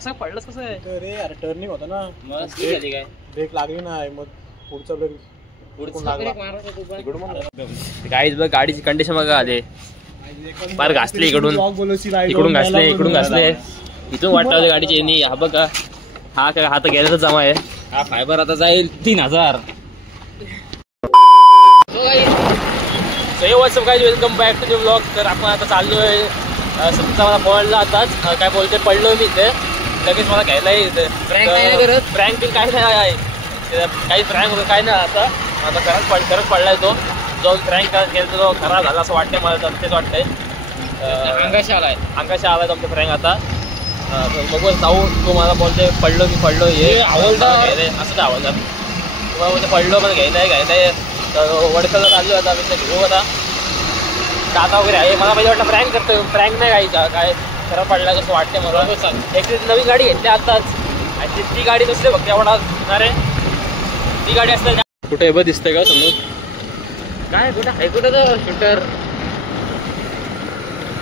कसं पडलंच कसं आहे रे यार टर्निंग होता ना मग स्पीड झाली काय ब्रेक लागली नाही मग पुढचा ब्रेक गाडीच बघ गाडीची कंडिशन बघा आले फार घासले इकडून इकडून घासले इकडून घासले इथून वाटलं गाडीची हा बघा हा काय हात गेल्याचा जमा आहे हा फायबर आता जाईल 3000 welcome back to the blog. तर आपण आता चाललोय समजा मला पळला आताच काय बोलते पडलो मी इथे लगेच मला घ्यायला येते फ्रँक बिल काय नाही आहे काही फ्रँक वगैरे काय नाही आता खरंच पडलाय तो जो फ्रँक गेला तो खराब झाला असं वाटतंय मला तर तेच वाटतंय अंगाशी आलाय तुमचं फ्रँक आता बघू जाऊ तो मला बोलते पडलो हे आवडलं असं तर आवडलं तुम्हाला बोलते पडलो मला घ्यायला तर वडकलला चाललो आता मी घेऊ आता वगैरे आहे मला पाहिजे वाटलं फ्रँक नाही घ्यायचा काय खरं पडला कसं वाटतंय मला एक नवीन गाडी घेतली आताच आणि ती गाडी नसते फक्त एवढा अरे ती गाडी असते कुठे बघ दिसतंय का समजून काय कुठं आहे कुठं तर शूटर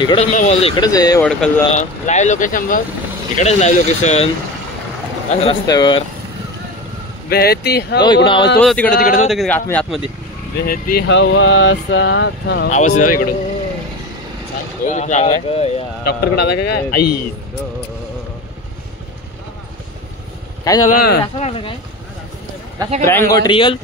इकडंच मला बोलतो इकडेच आहे वडकलला लाईव्ह लोकेशन बघ इकडेच लाईव्ह लोकेशन रस्त्यावर बहती इकडून आवाज तो तिकडे आतमध्ये बहती हवा आवाज येतो इकडून डॉक्टर कडे आला का आई काय झालं फ्रँक गॉट रिअल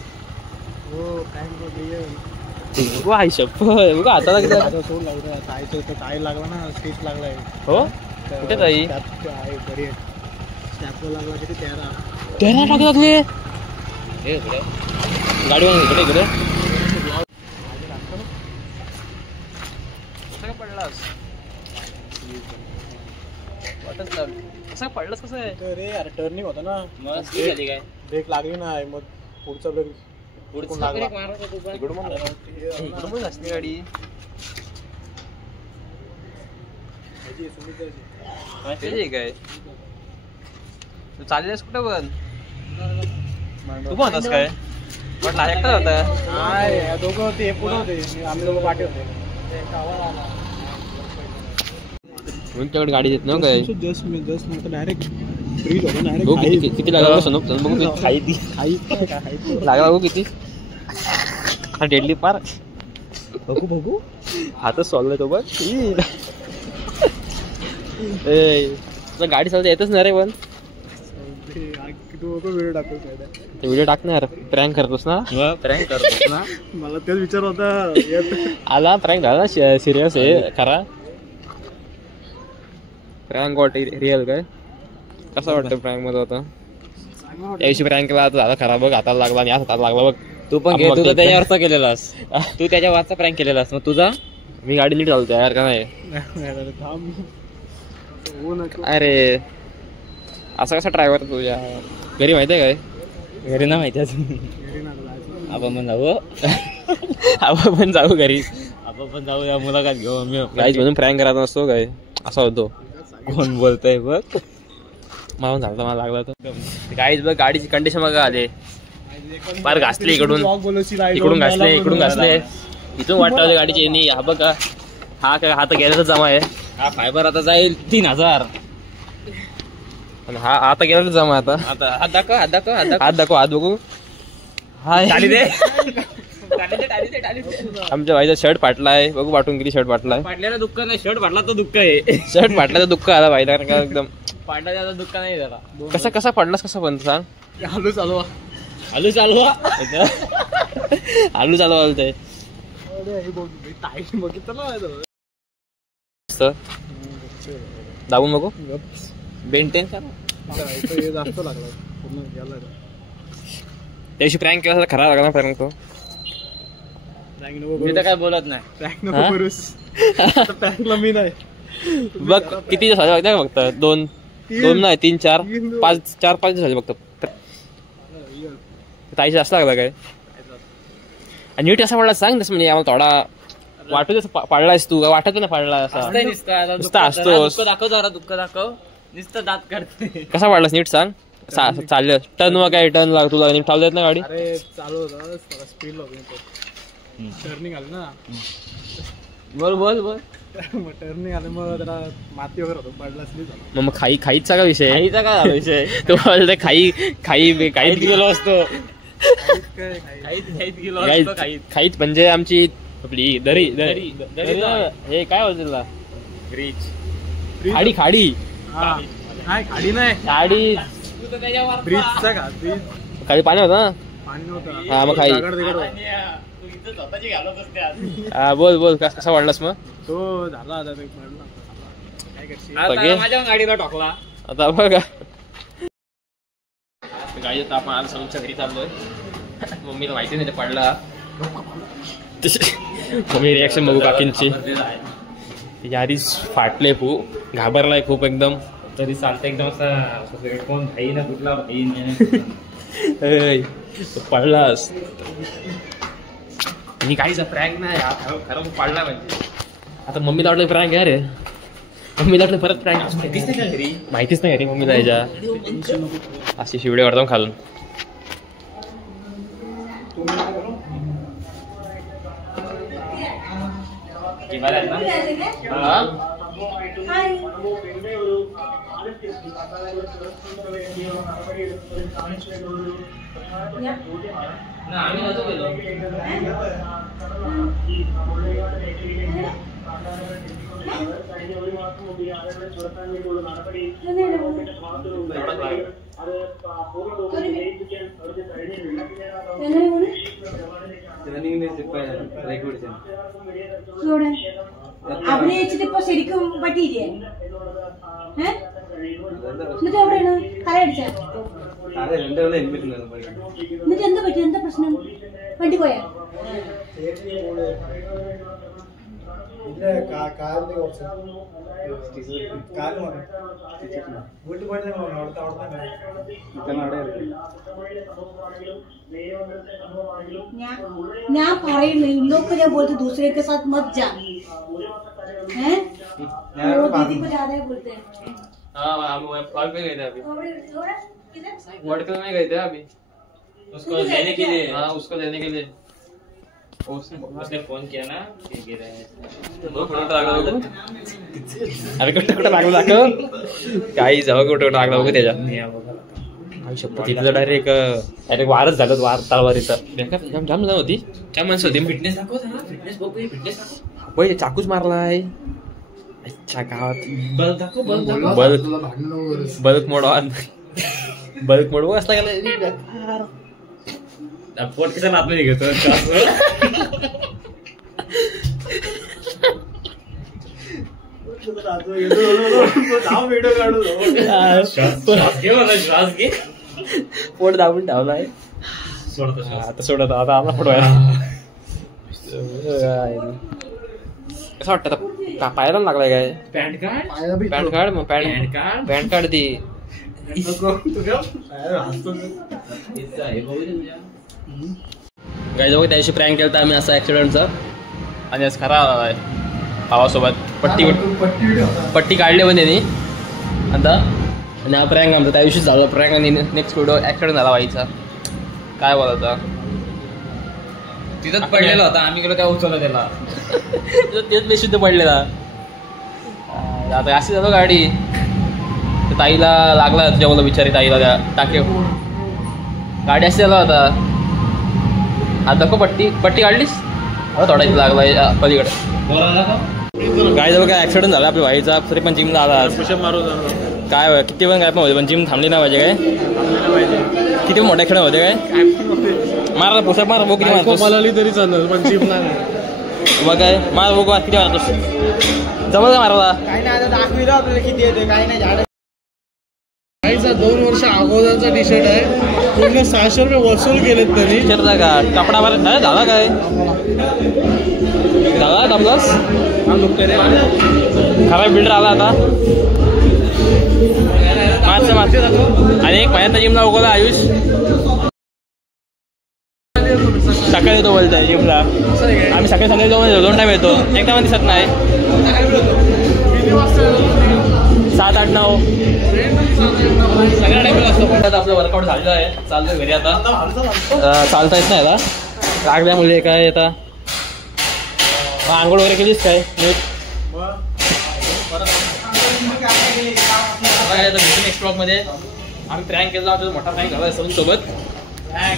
वाय शप्पथ बघा हाताला किती टायर लागला ना स्टीच लागलाय हो कुठे ताई लागला किती तेरा टाकले गाडी इकडे पडलास कसं पडलंच कसं आहे रे यार टर्निंग होता ना मग स्पीड झाली काय ब्रेक लागली नाही मग पुढचा ब्रेक इकडून असते गाडी काय तू चाललेस कुठं पण तू पण होतास काय म्हटलं एकटाच होता दोघं होते पुढे होते आम्ही दोघं पाठी होते तुमच्याकडे गाडी देत ना काय जस्ट डायरेक्ट किती लागला बघू लागला बघू किती हा डेडली पार बघू हातच सोडलाय तो बघ गाडी चालता येतच नाही रे पण व्हिडिओ टाकणार प्रँक करतोस ना मला तेच विचार होता आला प्रँक झाला सिरियस आहे खरा प्रँक गॉट रिअल काय कसं वाटतं प्रँक मध्ये आता त्या दिवशी प्रँक केला आता झाला खराब बघ हाताला लागला आणि हाताला लागला बघ तू पण तू तर त्याच्यावरचा केलेलास तू त्याच्यावरचा प्रँक केलेलास मग तुझा मी गाडी नीट चालतो यार का नाही अरे असा कसा ड्रायव्हर तुझ्या घरी माहिती आहे काय घरी ना माहिती अजून आपण पण जाऊ घरी आपण पण जाऊ या मुलाखत घेऊ आम्ही गाईच म्हणून प्रँक करायचा नसतो काय असा होतो कोण बोलतोय बघ मला झालं मला लागला तर गाईच बघ गाडीची कंडिशन बघा आले फार घासले इकडून घासले इथून वाटलं गाडीची हा बघा हा काय हात गेल्याचा जमा आहे हा फायबर आता जाईल 3000 आणि हा आता गेला जमा आता हात दाखव हात बघू हाय आमच्या भाईचा शर्ट फाटलाय बघू वाटून किती शर्ट फाटलाय फाटल्याला दुःख नाही शर्ट फाटला तर दुःख आहे शर्ट फाटल्याचं दुःख आला भाईला एकदम फाटला दुःख नाही झाला कसा फाडलास कसं पण सांग आलू चालवा ते दाबून बघू बेंटेन जास्त लागला त्याशी प्रँक केला खरा लागला प्रँक तो मी तर काय बोलत नाही मी नाही बघ किती झाले फक्त 2 नाही 3 4 5 झाले फक्त ताईशी जास्त लागला काय आणि नीट असा पडला सांग तसं म्हणजे आम्हाला थोडा वाटू तसं पाडलायस तू वाटत ना पाडला असा नुसता असतोस दुःख दाखव नुसतं दात काढते कसा पाडलास नीट सांग चाललं टर्न व काय टर्न लाग तुला नीट चालू देत ना गाडी चालू होता स्पीड टर्निंग आली ना बोल बोल बोल. मग टर्निंग आलं मग जरा माती वगैरे होतं पडला स्लीप मग खाईचा का विषय खाईचा का विषय तो बोलते खाईत गेलो असतो. खाईत म्हणजे आमची आपली दरी हे काय होतं त्याला खाडी खाडी खाडी नाही खाडी ब्रिजचा का ब्रिज खाली पाणी होतं पाणी नव्हतं. हा मग खाई हा बोल बोल कसा वाढलास मग तो झाला आता काय करशील माझ्या गाडीला टाकला आता बघा. गाडी आता आपण आज सलूनच्या घरी चाललोय. मम्मीला माहिती नाही ते पडला. मम्मी रिॲक्शन बघू काकींची. यारीच फाटले खूप घाबरलाय खूप एकदम तरी चालतं एकदम असा कोण भाई ना कुठला भाई पडलास आणि काहीचा प्रँक नाही खरं पडला म्हणजे. आता मम्मीला वाटलं प्रँक आहे रे. मम्मीला वाटलं परत प्रँक माहितीच नाही घरी मम्मीला याच्या अशी शिवडे वाढताम खालून. അവിടെ വെച്ചിട്ട് ശരിക്കും പറ്റിയില്ലേ എന്നിട്ട് എവിടെയാണ് തലയടിച്ച എന്നിട്ട് എന്താ പറ്റി എന്താ പ്രശ്നം വണ്ടി പോയാ കാലിന്റെ കുറച്ച് കാല് വീട്ടിൽ പോയിട്ട് ഞാൻ പറയുന്നു इन लोग को जब बोलते दूसरे के साथ मत जा हैं वो दीदी को ज्यादा बोलते हैं. हाँ हम कॉल पे गए थे अभी वर्डकल में गए थे अभी उसको लेने के लिए. हाँ उसको लेने के लिए उसने फोन किया ना अरे कुठं लागलं दाखव काही जावं कुठं लागला बघू त्याच्या शपथ तिथं डायरेक्ट वारच झालं वार तलवारीचा जाम जाम होती जाम माणसं होती. फिटनेस दाखव चाकूच मारलाय. अच्छा गावात बल्क मोड बल्क मोड असला गेला पोट कसा आतमध्ये घेतो श्वास घे पोट दाबून ठेवलाय. आता सोडत आता आला फोटवायला कसं वाटतं आता पायाला लागलाय काय पॅन्ट कार्ड मग पॅन्ट कार्ड ती गाईज बघ त्या दिवशी प्रँक केला आम्ही असा ऍक्सिडेंटचा आणि आज खरा आला आहे भावासोबत पट्टी काढली पण त्यांनी आता आणि हा प्रँक आमचा त्या दिवशी झाला प्रँक आणि नेक्स्ट व्हिडिओ ऍक्सिडेंट झाला बाईचा. काय बोलायचा तिथंच पडलेला होता आम्ही गेलो त्या उचलला त्याला तेच बेशुद्ध पडलेला. आता अशी झालं गाडी ताईला लागला जेवलं बिचारी ताईला त्या टाके गाडी अशी झाला होता. आता दाखव पट्टी काढलीस हो थोडा इथे लागला पलीकडे गाडी जवळ काय ऍक्सिडेंट झाला आपल्या भाईचा तरी पण जिमला आला काय किती पण काय पण होते पण जिम थांबली नाही पाहिजे काय किती मोठे ऍक्सिडेंट होते काय मारा पुसप मारा बघ किती मारतोस मला तरी चाललं पण जिम नाही बघ काय मारा बघ किती मारतोस जवळ मारला काय नाही आता दाखविलं आपल्याला किती येते काय नाही झाड. 2 वर्ष अगोदरचा टी शर्ट आहे पूर्ण 600 रुपये वसूल केलेत तरी का कपडा मार झाला काय झाला दमलास खराब बिल्डर आला आता मागचं आणि एक महिन्यात जिमला उगवला आयुष सकाळी येतो बोलतोय जिमला आम्ही सकाळी जाऊन 2 टाइम येतो एकदा पण दिसत नाही 7, 8, 9 सगळ्या टाइमला असतो. आपलं वर्कआउट झालेलं आहे चालतोय घरी आता चालता येत नाही आता लागल्यामुळे काय आता आंघोळ वगैरे केलीस काय नीट? नेक्स्ट ब्लॉग मध्ये आम्ही प्रँक केला होता, मोठा प्रँक झाला सरून सोबत.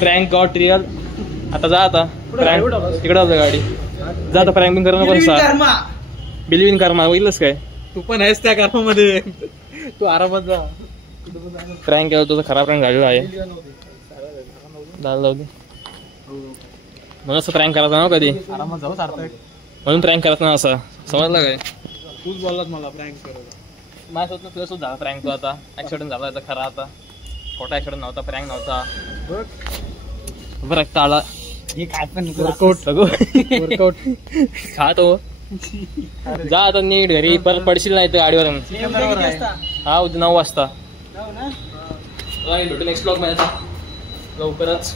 Prank got real. आता जा आता प्रँक तिकडे होतं गाडी. जा आता प्रँक बिन करू नको. बिलीव इन कर्मा होईलच काय? तू पण आहेस त्या कर्मामध्ये. तू आरामात जा. प्रँक केला तुझा खराब प्रँक झालेला आहे. जाऊ दे म्हणून असं प्रँक करायचा ना कधी. आरामात जाऊ सार्थक. म्हणून प्रँक करायचा ना असं समजलं काय? तूच बोललात मला प्रँक करायला. माझ्या स्वतः तुझ्या सुद्धा झाला प्रँक. तो आता ऍक्सिडेंट झाला होता खरा. आता खोटा ऍक्सिडेंट नव्हता, प्रँक नव्हता. बरं आला हे काय पण वर्कआउट खा तो. जा आता नीट घरी. परत पडशील नाही तर गाडीवर. हा उद्या 9 वाजता भेटू नेक्स्ट ब्लॉग मध्ये. आता लवकरच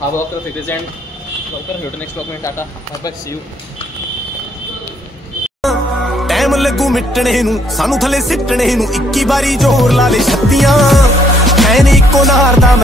हा ब्लॉग तर तिथेच एंड. लवकरच भेटू नेक्स्ट ब्लॉग मध्ये. Tata bye, see you. Time ਲੱਗੂ ਮਿਟਣੇ ਨੂੰ ਸਾਨੂੰ ਥੱਲੇ ਸਿੱਟਣੇ ਨੂੰ 21 ਵਾਰੀ ਜ਼ੋਰ ਲਾ ਲੈ ਛੱਤੀਆਂ ਐਨ ਇੱਕੋ ਨਾਰ ਦਾ